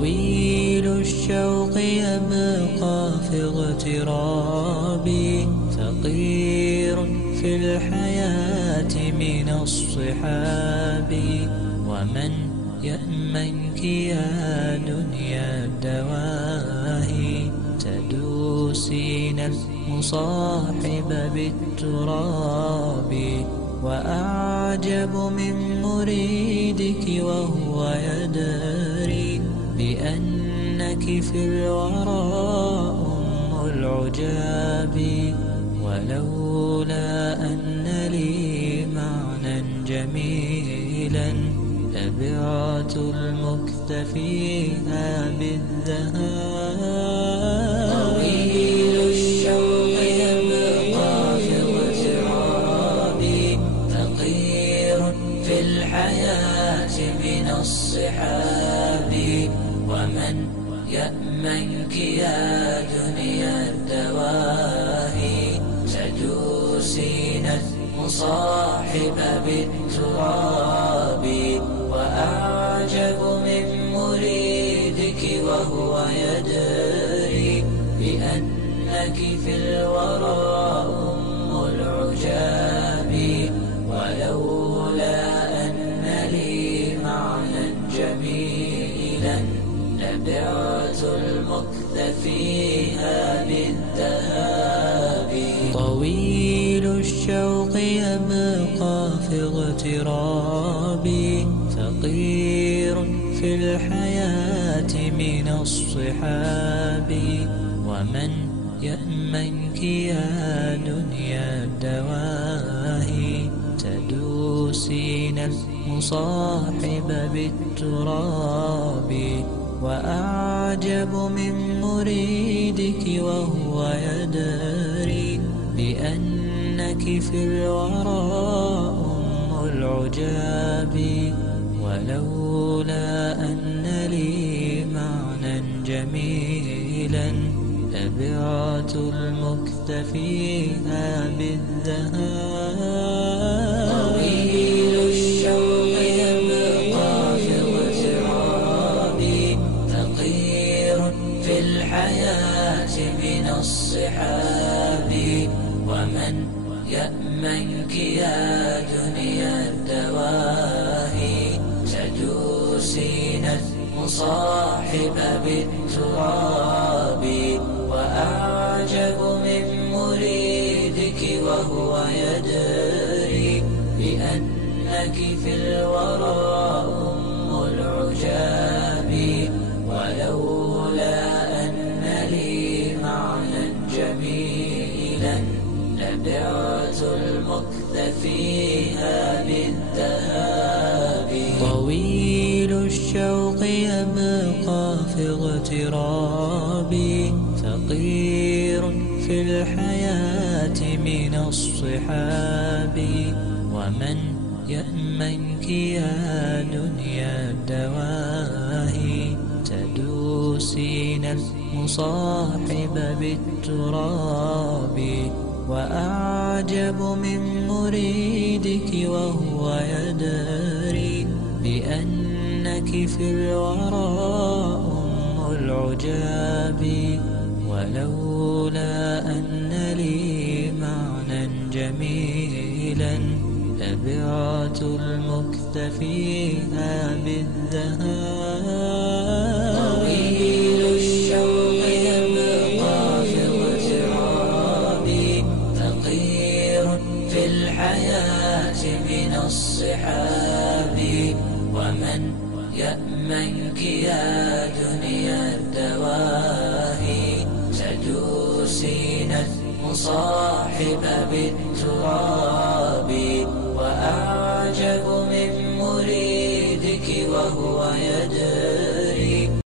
طويل الشوق يبقى في اغترابي، فقير في الحياة من الصحاب. ومن يأمنك يا دنيا الدواهي، تدوسين المصاحب بالتراب. وأعجب من مريدك وهو يدري بأنك في الورى أم العجاب. ولولا أن لي معنى جميلا لبعت المكتفيها بالذهاب. طويل الشوق يبقى في اغترابي، فقير في الحياة من الصحاب. ومن يأمنك يا دنيا الدواهي، تدوسين المصاحب بالتراب. وأعجب من مريدك وهو يدري بأنك في الورى أم العجاب. ولولا أن لي معنى جميلا لبعت المكتفيها بالذهاب. طويل الشوق يبقى في اغترابي، فقير في الحياة من الصحاب. ومن يأمنك يا دنيا الدواهي، تدوسين المصاحب بالتراب. وأعجب من مريدك وهو يدري بأنك في الورى أم العجاب. ولولا أن لي معنى جميلا لبعت المكتفيها بالذهاب. طويل الشوق يبقى في اغترابي، فقير في الحياة من الصحاب. ومن يأمنك يا دنيا الدواهي، تدوسين المصاحب بالتراب. وأعجب من مريدك وهو يدري بأنك في الورى أم العجاب. ولولا أن لي معنى جميلا لبعت المكتفيها بالذهاب. طويل الشوق يبقى في اغترابي، فقير في الحياة من الصحاب. ومن يأمنك يا دنيا الدواهي، تدوسين المصاحب بالتراب. وأعجب من مريدك وهو يدري بأنك في الورى أم العجاب. ولولا أن لي معنى جميلا لبعت المكتفيها بالذهاب. طويل الشوق يبقى في اغترابي، فقير في الحياة من الصحاب. ومن يأمنك يا دنيا الدواهي، تدوسين المصاحب بالتراب.